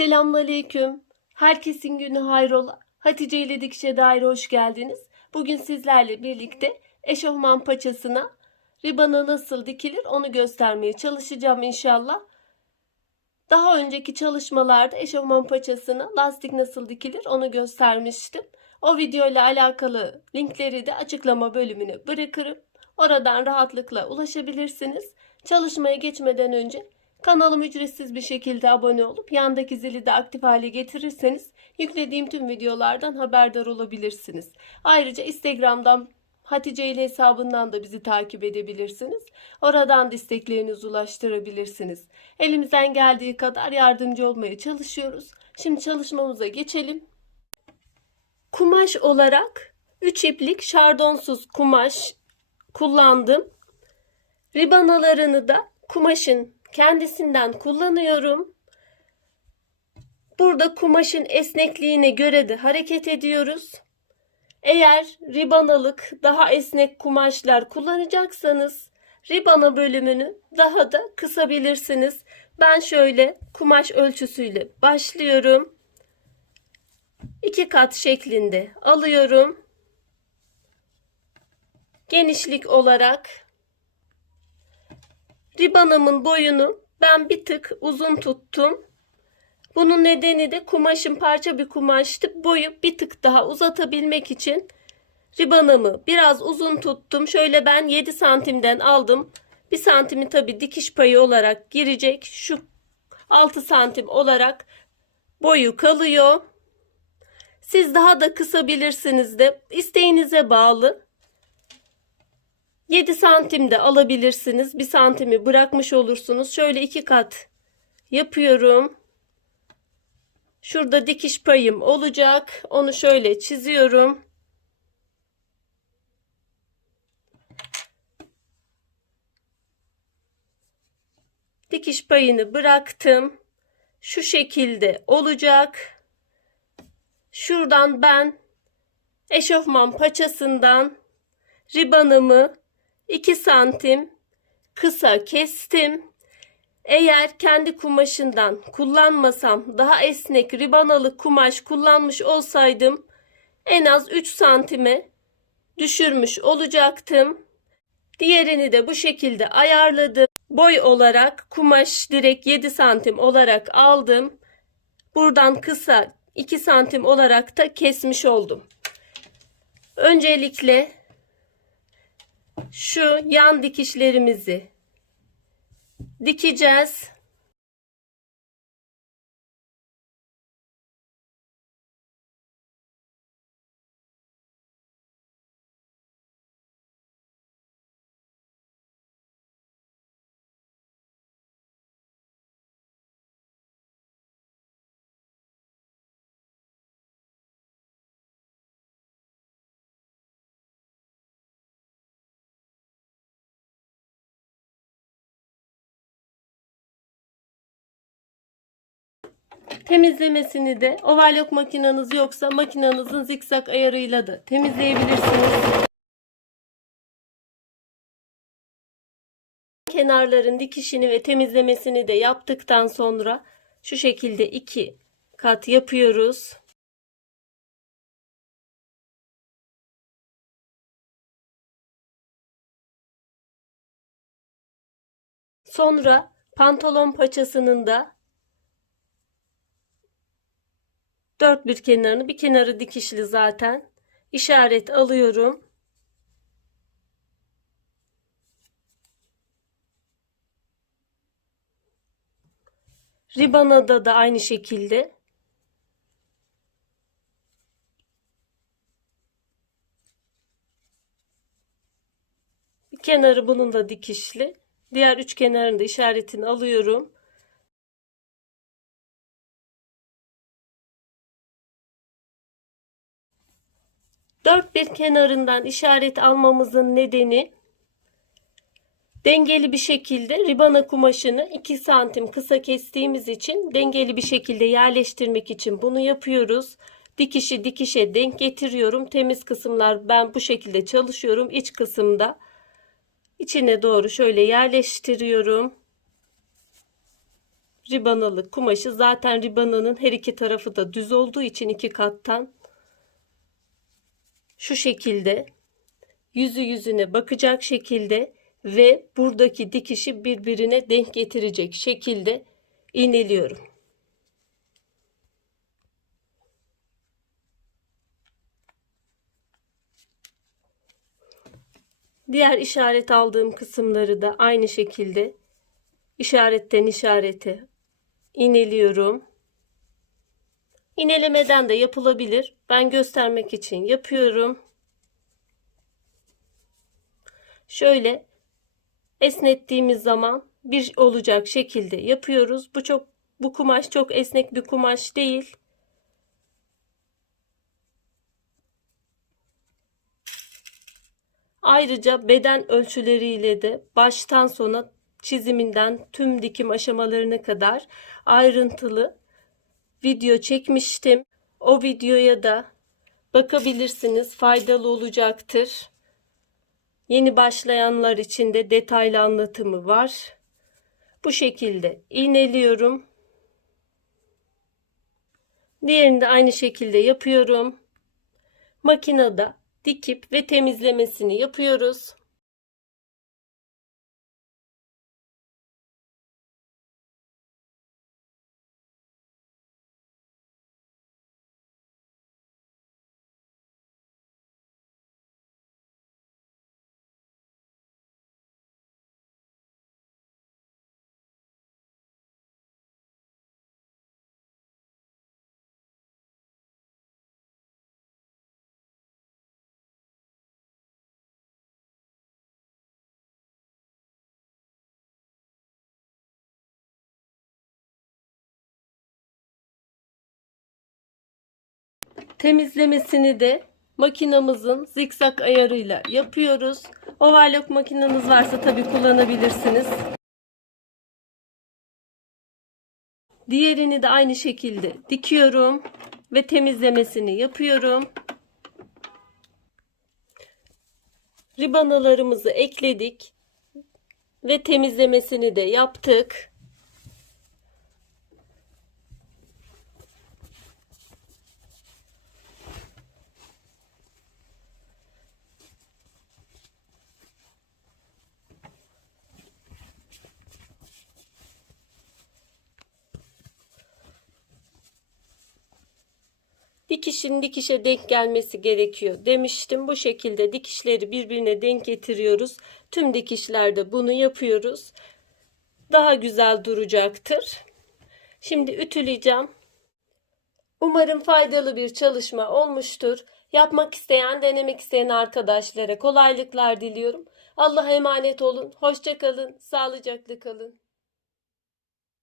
Selamünaleyküm. Herkesin günü hayrola. Hatice ile Dikişe Daire hoş geldiniz. Bugün sizlerle birlikte eşofman paçasına ribana nasıl dikilir onu göstermeye çalışacağım inşallah. Daha önceki çalışmalarda eşofman paçasına lastik nasıl dikilir onu göstermiştim. O video ile alakalı linkleri de açıklama bölümüne bırakırım. Oradan rahatlıkla ulaşabilirsiniz. Çalışmaya geçmeden önce Kanalıma ücretsiz bir şekilde abone olup yandaki zili de aktif hale getirirseniz yüklediğim tüm videolardan haberdar olabilirsiniz. Ayrıca Instagram'dan Hatice ile hesabından da bizi takip edebilirsiniz. Oradan da isteklerinizi ulaştırabilirsiniz. Elimizden geldiği kadar yardımcı olmaya çalışıyoruz. Şimdi çalışmamıza geçelim. Kumaş olarak 3 iplik şardonsuz kumaş kullandım. Ribanalarını da kumaşın kendisinden kullanıyorum. Burada kumaşın esnekliğine göre de hareket ediyoruz. Eğer ribanalık daha esnek kumaşlar kullanacaksanız ribana bölümünü daha da kısabilirsiniz. Ben şöyle kumaş ölçüsüyle başlıyorum. İki kat şeklinde alıyorum. Genişlik olarak Ribanamın boyunu ben bir tık uzun tuttum. Bunun nedeni de kumaşın parça bir kumaştı. Boyu bir tık daha uzatabilmek için ribanamı biraz uzun tuttum. Şöyle ben 7 santimden aldım. 1 santimi tabi dikiş payı olarak girecek. Şu 6 santim olarak boyu kalıyor. Siz daha da kısabilirsiniz de isteğinize bağlı. 7 santim de alabilirsiniz. 1 santimi bırakmış olursunuz. Şöyle iki kat yapıyorum. Şurada dikiş payım olacak. Onu şöyle çiziyorum. Dikiş payını bıraktım. Şu şekilde olacak. Şuradan ben eşofman paçasından ribanımı 2 santim kısa kestim. Eğer kendi kumaşından kullanmasam daha esnek ribanalı kumaş kullanmış olsaydım en az 3 santime düşürmüş olacaktım. Diğerini de bu şekilde ayarladım. Boy olarak kumaş direkt 7 santim olarak aldım. Buradan kısa 2 santim olarak da kesmiş oldum. Öncelikle şu yan dikişlerimizi dikeceğiz. Temizlemesini de overlock makineniz yoksa makinenizin zikzak ayarıyla da temizleyebilirsiniz. Kenarların dikişini ve temizlemesini de yaptıktan sonra şu şekilde iki kat yapıyoruz. Sonra pantolon paçasının da Dört bir kenarını bir kenarı dikişli zaten. İşaret alıyorum. Ribanada da aynı şekilde. Bir kenarı bunun da dikişli. Diğer üç kenarını da işaretini alıyorum. Dört bir kenarından işaret almamızın nedeni dengeli bir şekilde ribana kumaşını 2 santim kısa kestiğimiz için dengeli bir şekilde yerleştirmek için bunu yapıyoruz. Dikişi dikişe denk getiriyorum. Temiz kısımlar ben bu şekilde çalışıyorum. İç kısımda içine doğru şöyle yerleştiriyorum. ribanalı kumaşı. Zaten ribananın her iki tarafı da düz olduğu için iki kattan şu şekilde yüzü yüzüne bakacak şekilde ve buradaki dikişi birbirine denk getirecek şekilde iğneliyorum. Diğer işaret aldığım kısımları da aynı şekilde işaretten işarete ineliyorum. İnelemeden de yapılabilir. Ben göstermek için yapıyorum. Şöyle esnettiğimiz zaman bir olacak şekilde yapıyoruz. Bu çok bu kumaş çok esnek bir kumaş değil. Ayrıca beden ölçüleriyle de baştan sona çiziminden tüm dikim aşamalarına kadar ayrıntılı video çekmiştim. O videoya da bakabilirsiniz. Faydalı olacaktır. Yeni başlayanlar için de detaylı anlatımı var. Bu şekilde iğneliyorum. Diğerini de aynı şekilde yapıyorum. Makinede dikip ve temizlemesini yapıyoruz. Temizlemesini de makinamızın zikzak ayarıyla yapıyoruz. Overlock makineniz varsa tabi kullanabilirsiniz. Diğerini de aynı şekilde dikiyorum ve temizlemesini yapıyorum. Ribanalarımızı ekledik ve temizlemesini de yaptık. Dikişin dikişe denk gelmesi gerekiyor demiştim. Bu şekilde dikişleri birbirine denk getiriyoruz. Tüm dikişlerde bunu yapıyoruz. Daha güzel duracaktır. Şimdi ütüleyeceğim. Umarım faydalı bir çalışma olmuştur. Yapmak isteyen, denemek isteyen arkadaşlara kolaylıklar diliyorum. Allah'a emanet olun. Hoşça kalın, sağlıcakla kalın.